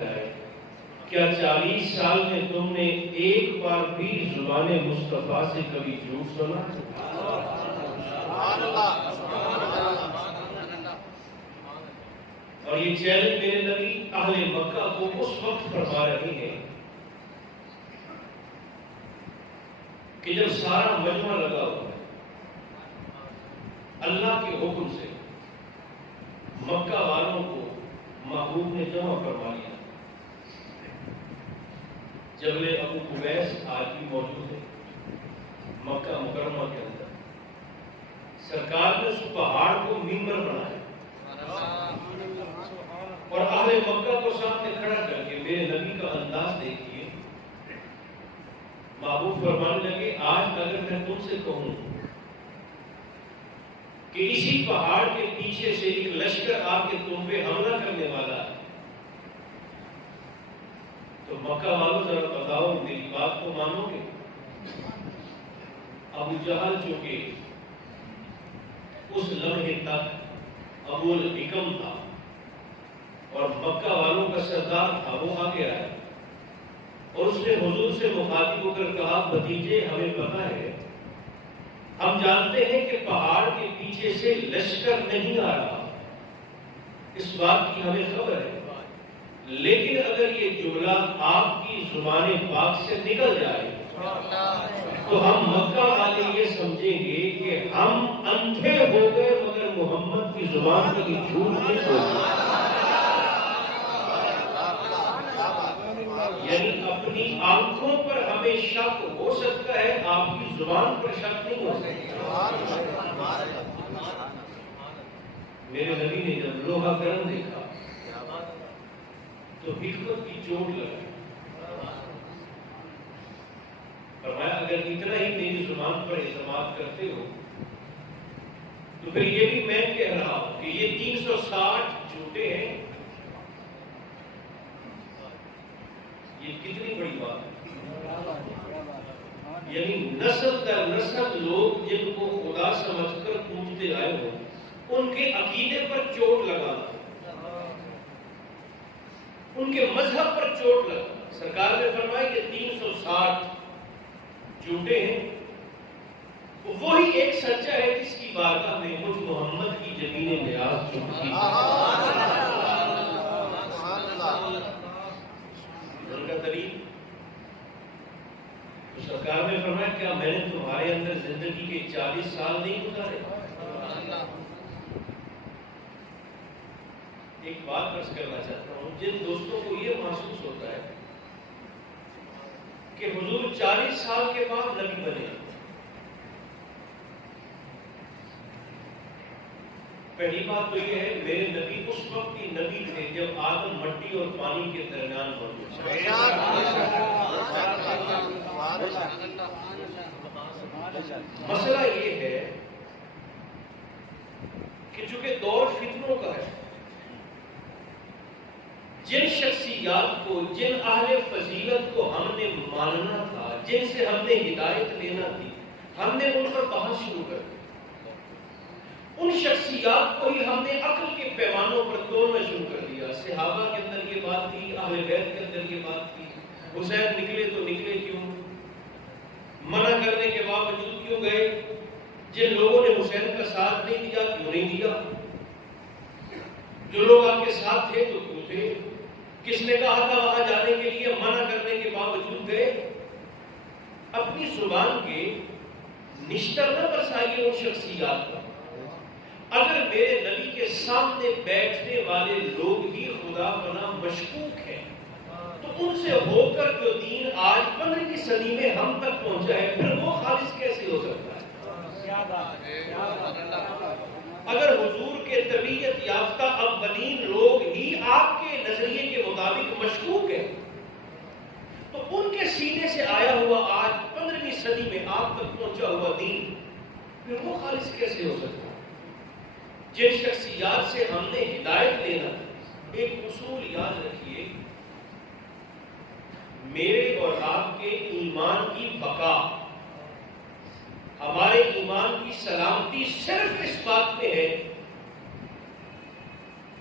کیا 40 سال میں تم نے ایک بار بھی زبان مصطفیٰ سے کبھی جھوٹ سنا؟ اور یہ چیلنج میرے نبی اہل مکہ کو اس وقت فرما رہے ہیں کہ جب سارا مجمع لگا ہوا ہے، اللہ کے حکم سے مکہ والوں کو محبوب نے جمع کروا لیا۔ جبل ابو قبیس آج بھی موجود ہے مکہ مکرمہ کے اندر۔ سرکار نے اس پہاڑ کو منبر بنایا اور اہل مکہ کو سامنے کھڑا کر کے میرے نبی کا انداز دیکھیے، محبوب فرمانے لگے آج اگر میں تم سے کہوں کہ اسی پہاڑ کے پیچھے سے ایک لشکر آ کے تم پہ حملہ کرنے والا ہے تو مکہ والوں ذرا بتاؤ میری بات کو مانو گے؟ ابو جہل چونکہ اس لمحے تک ابو الحکم تھا اور مکہ والوں کا سردار تھا، وہ آ گیا ہے اور اس نے حضور سے مخاطب ہو کر کہا بھتیجے ہمیں پتہ ہے، ہم جانتے ہیں کہ پہاڑ کے پیچھے سے لشکر نہیں آ رہا، اس بات کی ہمیں خبر ہے، لیکن اگر یہ جملہ آپ کی زبان پاک سے نکل جائے تو ہم مکہ والے یہ سمجھیں گے کہ ہم اندھے ہو گئے مگر محمد کی زبان کا یہ جھوٹ نہیں بولتے۔ یعنی اپنی آنکھوں پر ہمیں شک ہو سکتا ہے، آپ کی زبان پر شک نہیں ہو سکتا۔ میرے نبی نے جب لوہا گرم دیکھا تو حکمت کی چوٹ لگی، فرمایا اگر اتنا ہی میری زبان پر اعتماد کرتے ہو تو پھر یہ بھی میں کہہ رہا ہوں کہ یہ 360 جھوٹے ہیں، یہ کتنی بڑی بات ہے۔ یعنی نسل در نسل لوگ جن کو خدا سمجھ کر پوجتے آئے ہو ان کے عقیدے پر چوٹ لگانا، ان کے مذہب پر چوٹ لگا۔ سرکار نے فرمایا کہ 360 جھوٹے ہیں، وہی ایک سچا ہے جس کی بارگاہ میں مجھ محمد کی زمین نیاز جھکتی ہے۔ ان کا دلیل تو سرکار نے فرمایا کیا میں نے تمہارے اندر زندگی کے 40 سال نہیں گزارے؟ ایک بات عرض کرنا چاہتا ہوں، جن دوستوں کو یہ محسوس ہوتا ہے کہ حضور 40 سال کے بعد نبی بنے، پہلی بات تو یہ ہے میرے نبی اس وقت کی نبی تھے جب آدم مٹی اور پانی کے درمیان موجود تھا۔ مسئلہ یہ ہے کہ چونکہ دور فتنوں کا ہے، جن شخصیات کو، جن اہل فضیلت کو ہم نے ماننا تھا، جن سے ہم نے ہدایت لینا تھی، ہم نے ان پر بحث شروع کر دی۔ ان شخصیات کو ہی ہم نے عقل کے پیمانوں پر تولنا شروع کر دیا۔ صحابہ کے اندر یہ بات تھی، اہل بیت کے اندر یہ بات تھی، حسین نکلے تو نکلے کیوں، منع کرنے کے باوجود کیوں گئے، جن لوگوں نے حسین کا ساتھ نہیں دیا کیوں نہیں دیا، جو لوگ آپ کے ساتھ تھے تو کیوں تھے، کس نے کہا تھا وہاں جانے کے لیے، منع کرنے کے باوجود گئے۔ اپنی زبان کے نشتر نہ برسائیے ان شخصیات پر۔ اگر میرے نبی کے سامنے بیٹھنے والے لوگ ہی خدا بنا مشکوک ہیں تو ان سے ہو کر جو دین آج 15ویں صدی میں ہم تک پہنچا ہے پھر وہ خالص کیسے ہو سکتا ہے؟ اگر حضور کے تربیت یافتہ اولین لوگ ہی آپ کے نظریے کے مطابق مشکوک ہیں تو ان کے سینے سے آیا ہوا آج 15ویں صدی میں آپ تک پہنچا ہوا دین پھر وہ خالص کیسے ہو سکتا ہے؟ جن شخصیات سے ہم نے ہدایت لینا، ایک اصول یاد رکھیے، میرے اور آپ کے ایمان کی بقا، ہمارے ایمان کی سلامتی صرف اس بات میں ہے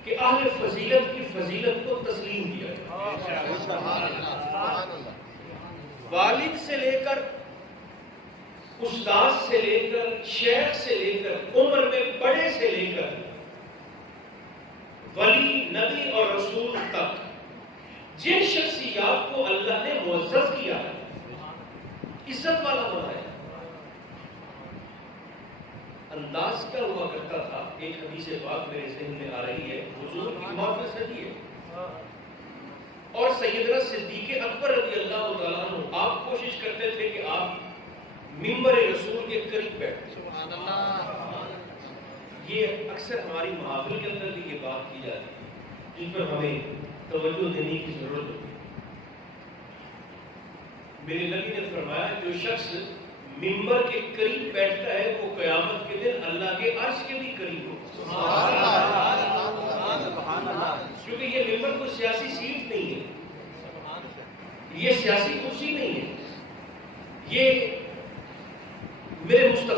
کہ اہل فضیلت کی فضیلت کو تسلیم کیا جائے۔ والد سے لے کر استاد سے لے کر شیخ سے لے کر عمر میں بڑے سے لے کر ولی نبی اور رسول تک جن شخصیات کو اللہ نے معزز کیا ہے، عزت والا بنایا، انداز کیا ہوا کرتا تھا. ایک حدیث پاک میرے ذہن میں آ رہی ہے، حضور کی معافی صحیح ہے، اور سیدنا صدیق اکبر رضی اللہ تعالیٰ عنہ آپ کوشش کرتے تھے کہ آپ ممبر رسول کے قریب بیٹھتے. سبحان اللہ. یہ اکثر ہماری محافل کے اندر بھی یہ بات کی جاتی ہے، جن پر ہمیں توجہ دینے کی ضرورت ہوتی ہے. میرے نبی نے فرمایا جو شخص ممبر کے قریب بیٹھتا ہے وہ قیامت کے دن اللہ کے عرش کے بھی قریب ہو. کیونکہ یہ ممبر کوئی سیاسی سیٹ نہیں ہے، یہ سیاسی کرسی نہیں ہے، یہ میرے مصطفیٰ